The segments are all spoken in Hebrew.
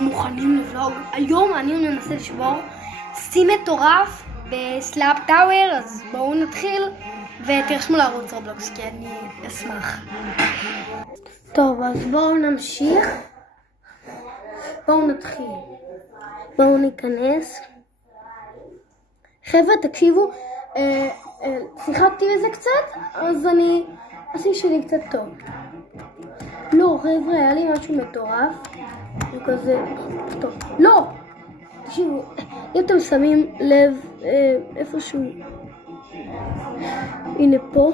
מוכנים לבלוג. היום אני מנסה לשבור שיא מטורף בסלאפ טאוור, אז בואו נתחיל ותרשמו לערוץ רובלוקס כי אני אשמח. טוב, אז בואו נמשיך. בואו נתחיל. בואו ניכנס. חבר'ה, תקשיבו, שיחקתי בזה קצת, אז אני עשיתי שלי קצת טוב. לא, חבר'ה, היה לי משהו מטורף. הוא כזה... טוב, לא! תקשיבו, אם אתם שמים לב איפשהו... הנה פה.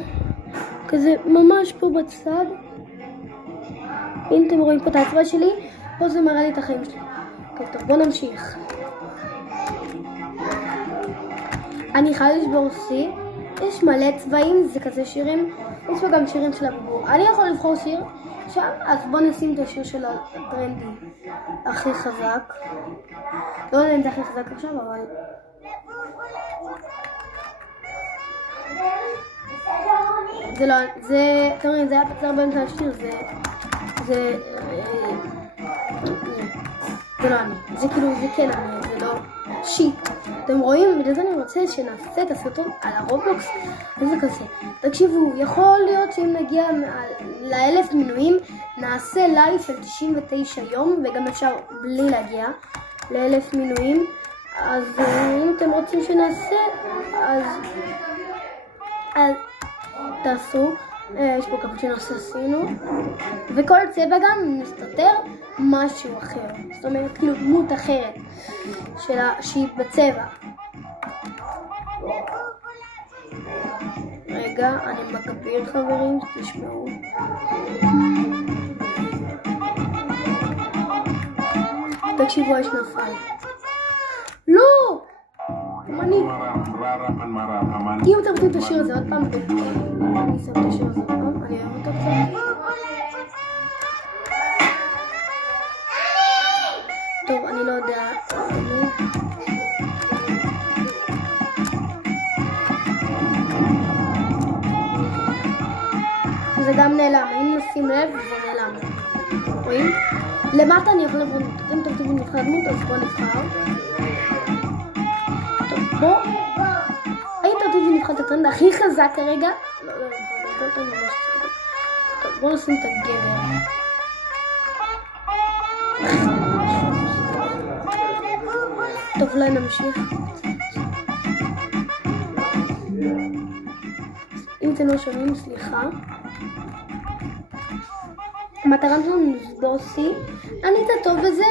כזה ממש פה בצד. אם אתם רואים פה את ההצבעה שלי, פה זה מראה לי את החיים שלי. אוקיי, טוב, בואו נמשיך. אני חייב לשבור שיא. יש מלא צבעים, זה כזה שירים. יש פה גם שירים של הביבור. אני יכול לבחור שיר שם, אז בואו נשים את השיר של הטרנדי הכי חזק. לא יודע אם זה הכי חזק עכשיו, אבל... זה לא... זה... אתם רואים, זה היה פצר באמצע השיר, זה לא אני. זה כאילו, זה כן אני, זה לא שיט. אתם רואים? בגלל זה אני רוצה שנעשה את הסרטון על הרובלוקס. וזה כזה. תקשיבו, יכול להיות שאם נגיע ל1000 מנויים, נעשה לייב של 99 יום, וגם אפשר בלי להגיע ל1000 מנויים. אז אם אתם רוצים שנעשה, אז תעשו. יש פה קפוצ'ינו שעשינו. וכל צבע גם מסתתר משהו אחר. זאת אומרת, כאילו דמות אחרת שהיא בצבע. רגע, אני מגביר חברים, תשמעו. תקשיבו, יש נפל. לא! אני... אם אתם רוצים את השיר הזה עוד פעם, אני שם את השיר הזה עוד פעם, אני אוהב אותו קצת. טוב, אני לא יודע. זה גם נעלם, אם נשים לב זה נעלם. רואים? למטה אני יכול לבוא, אם אתם תבוא נבחר דמות, אז בוא נבחר. טוב, בוא. האם אתם תבוא נבחר את הטרנד הכי חזק כרגע? לא, טוב, בוא נשים את הגבר. טוב, אולי נמשיך. אם אתם לא שומעים, סליחה. המטרה שלנו לשבור שיא. אני קצת טוב בזה,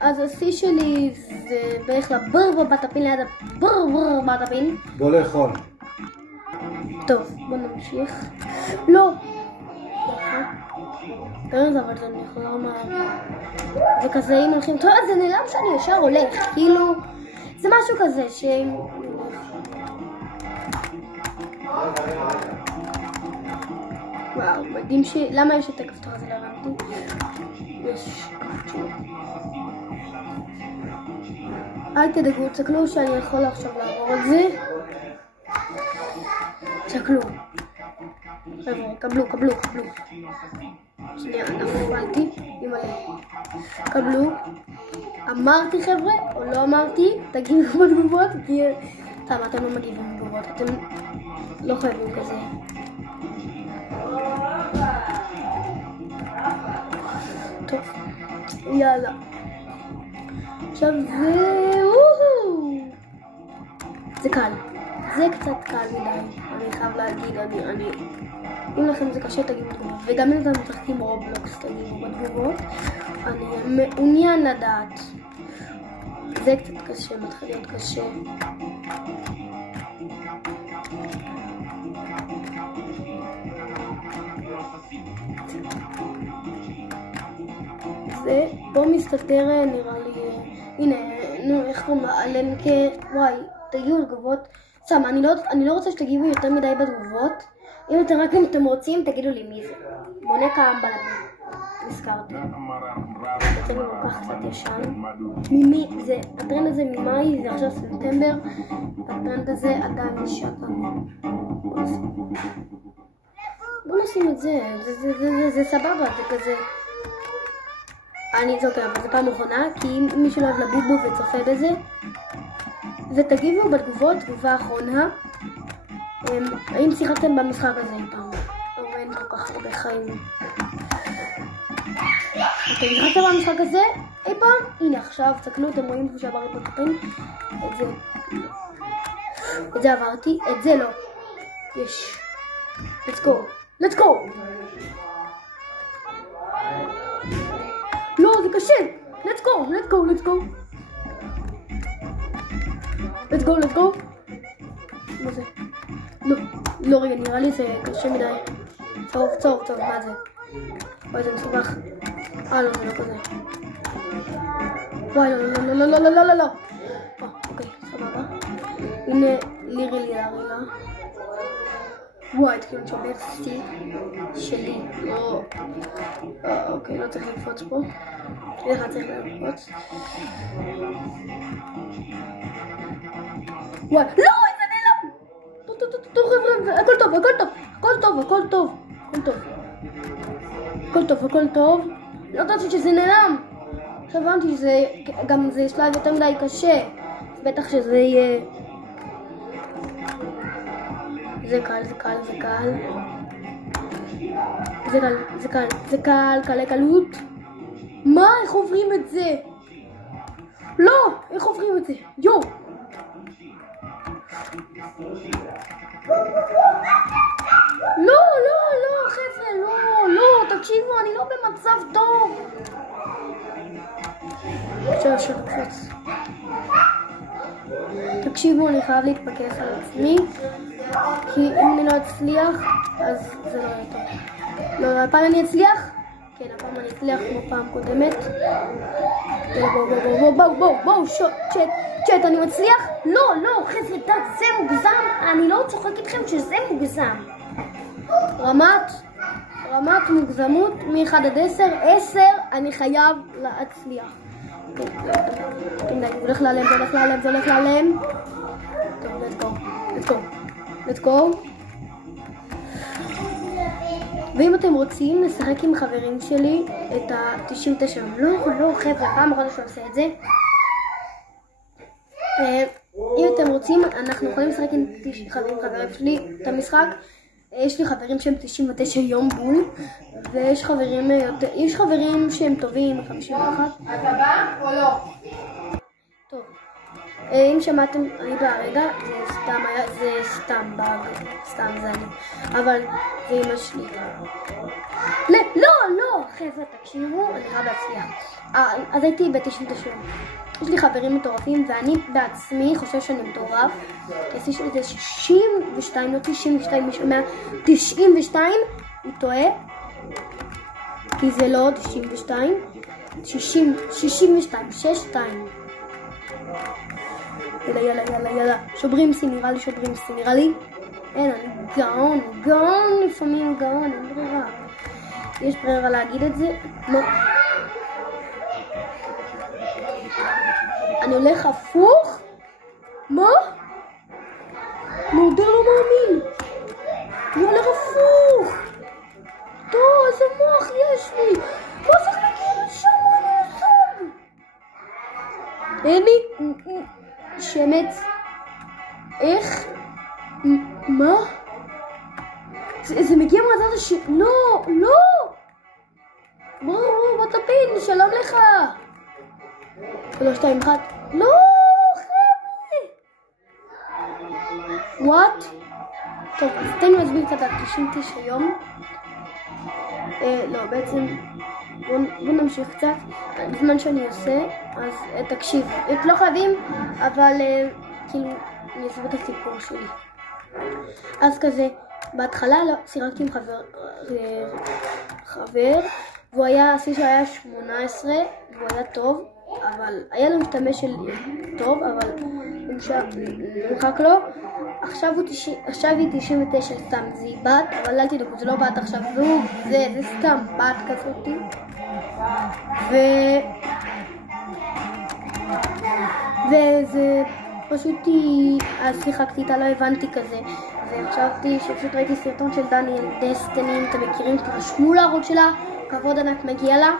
אז השיא שלי זה בערך לברבר בטפין ליד הברבר בטפין. בוא לאכול. טוב, בוא נמשיך. לא! תראה זה אבל זה אני יכולה לומר. זה כזה אם הולכים, טוב, זה נעלם שאני ישר הולך, כאילו, זה משהו כזה ש... וואו, מדהים ש... למה יש את הכפתור הזה להרמתי? יש... אל תדאגו, תסתכלו שאני יכול עכשיו לעבור את זה. תסתכלו. חבר'ה, קבלו. שנייה, נפלתי. קבלו. אמרתי חבר'ה, או לא אמרתי, תגיבו בתגובות, כי... טוב, אתם לא מגיבים בתגובות, אתם לא חייבים כזה. טוב, יאללה. עכשיו זה קל. זה קצת קל מדי, אני חייב להגיד, אם לכם זה קשה תגידו בתגובות, וגם אם אתם משחקים רובלוקס תגידו בתגובות, אני מעוניין לדעת. זה קצת קשה, מתחיל להיות קשה. זה פה מסתתר נראה לי, הנה, נו, איך קוראים לה, אלנקה, וואי, תגידו תגובות. סתם, אני לא רוצה שתגיבו יותר מדי בתגובות. אם אתם רוצים, תגידו לי מי זה. בונה כמה בלבים. נזכרתי. אתם לא כך קצת ישן. ממי, זה, הטרנד הזה ממאי, זה עכשיו ספטמבר. הטרנד הזה עדיין ישן. בוא נשים את זה. זה סבבה, זה כזה. אני זוכר, אבל זו פעם אחרונה, כי אם מישהו לא אוהב לבובו וצופה בזה, ותגיבו בתגובות, תגובה האחרונה, האם שיחקתם במשחק הזה אי פעם? אבל אין כל כך הרבה חיים. אתם שיחקתם במשחק הזה אי פעם? הנה עכשיו, תסתכלו, אתם רואים פה שעברתי בפתחים, את זה עברתי, את זה לא. יש. Let's go. Let's go. לא, זה קשה. Let's go. Let's go. Let's go. Let's go. Let's go. מה זה? לא. לא רגע, נראה לי זה קשה מדי. צהוב, מה זה? וואי, זה מסובך. לא, זה לא כזה. וואי, לא. אוקיי, סבבה. הנה, לירי. וואי, התחיל לשומר סי שלי. אוקיי, לא צריך לקפוץ פה. איך צריך לקפוץ? וואי, לא, איזה נעלם! טוב, חבר'ה, הכל טוב. לא ידעתי שזה נעלם. עכשיו הבנתי שזה, גם זה שלב יותר מדי קשה. בטח שזה יהיה... זה קל. קלות. מה? איך עוברים את זה? לא! איך עוברים את זה? יו! לא, חבר'ה, לא, תקשיבו, אני לא במצב טוב. אפשר לקפוץ. תקשיבו, אני חייב להתפקס על עצמי, כי אם אני לא אצליח, אז זה לא יהיה טוב. לא, הפעם אני אצליח? כן, הפעם אני אצליח כמו פעם קודמת. בואו, צ'אט, אני מצליח? לא, חבר'ה, זה מוגזם, אני לא צוחק איתכם שזה מוגזם. רמת מוגזמות מ-1 עד 10, 10 אני חייב להצליח. זה הולך להיעלם. טוב, let's go. ואם אתם רוצים לשחק עם חברים שלי את ה-99, לא חבר'ה, פעם אחת שאני עושה את זה. אם אתם רוצים, אנחנו יכולים לשחק עם חברים שלי את המשחק. יש לי חברים שהם 99 יום בול, ויש חברים שהם טובים 51. אתה בא או לא? טוב, אם שמעתם, אני ברגע, זה סתם באג, סתם זה אני, אבל זה אמא שלי. לא, חבר'ה, תקשיבו, אני חייב להצליח. אז הייתי ב-99 יום. יש לי חברים מטורפים, ואני בעצמי חושב שאני מטורף. יש לי זה 62, לא 92, מישהו אומר 92, הוא טועה. כי זה לא 92, 62, 62. יאללה. שוברים סי, נראה לי. אין, אני גאון, לפעמים גאון, אין ברירה. יש ברירה להגיד את זה? לא. אני הולך הפוך? מה? מודר לא מאמין. אני הולך הפוך. טוב, איזה מוח יש לי. לא צריך להגיד לשם, אני עושה. אין לי שמץ. איך? מה? זה מגיע מהצד השני. לא. בוא תפיל, שלום לך. 3, 2, 1. לא, חבר'ה. What? טוב, אז תן לי להסביר קצת על 99 יום. לא, בעצם בוא נמשיך קצת. בזמן שאני עושה, אז תקשיב. לא חייבים, אבל כאילו, אני אסביר את הסיפור שלי. אז כזה, בהתחלה שיחקתי עם חבר, והוא היה, השיא שהיה 18, והוא היה טוב. אבל היה לו משתמש של טוב, אבל נמחק לו. עכשיו היא 99 סתם, זה בת, אבל אל תדאגו, זה לא בת עכשיו זוג, זה סתם בת כזאתי. וזה פשוט אז שיחקתי איתה, לא הבנתי כזה. וחשבתי שפשוט ראיתי סרטון של דניאל דסטיני, אתם מכירים, תרשמו לערוץ שלה, כבוד ענק מגיע לה.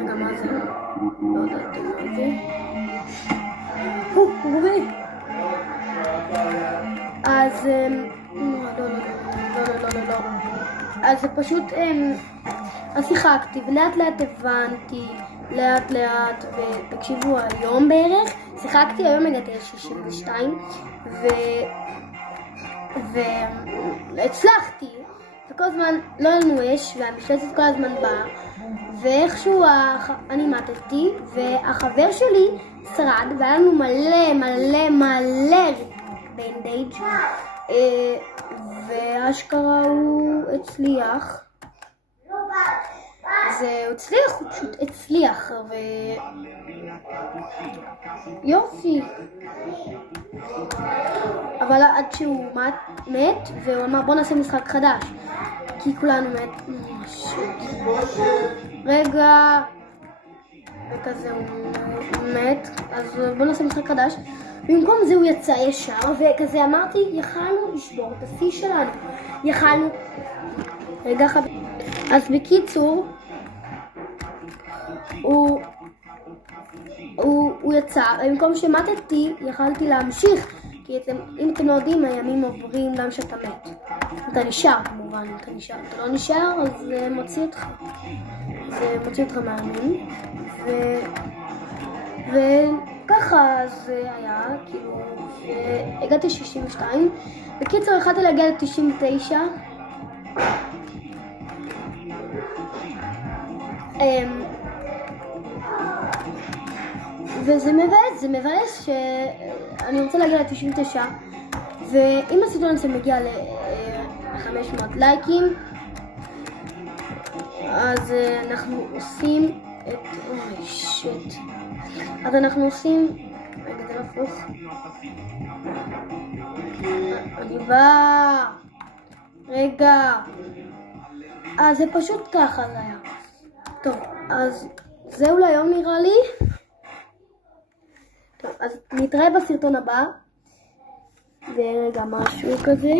רגע, מה זה? לא יודעת מה זה. הוא רואה. אז... לא. אז זה פשוט... אז שיחקתי, ולאט לאט הבנתי, לאט, ותקשיבו, היום בערך, שיחקתי, היום הגעתי ל-62, והצלחתי, וכל הזמן לא לנו אש, והמשלצת כל הזמן באה, ואיכשהו אני מתתי, והחבר שלי שרד, והיה לנו מלא בנדייג', ואשכרה הוא הצליח. הוא פשוט הצליח, יופי. אבל עד שהוא מת, והוא אמר בוא נעשה משחק חדש, כי כולנו רגע, וכזה הוא מת, אז בוא נעשה משחק חדש. במקום זה הוא יצא ישר, וכזה אמרתי, יכלנו לשבור את השיא שלנו, יכלנו. רגע חביב. אז בקיצור, הוא יצא, במקום שמתתי, יכלתי להמשיך, כי אם אתם לא יודעים, הימים עוברים גם שאתה מת. אתה נשאר כמובן, אתה לא נשאר, אז זה מוציא אותך. זה מוציא אותך מהימים. וככה זה היה, כאילו, הגעתי 62. בקיצור, יכלתי להגיע ל-99. וזה מבאס שאני רוצה להגיע ל-99, ואם הסרטון הזה מגיע ל-500 לייקים, אז אנחנו עושים את... אוי שיט. אז אנחנו עושים... רגע, זה הפוך. אני בא... רגע. אז זה פשוט ככה זה היה. טוב, אז זהו להיום נראה לי. טוב, אז נתראה בסרטון הבא. ורגע משהו כזה.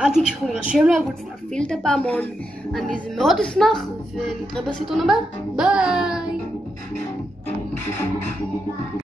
אל תשכחו להירשם לערוץ, להפעיל את הפעמון. אני מאוד אשמח, ונתראה בסרטון הבא. ביי!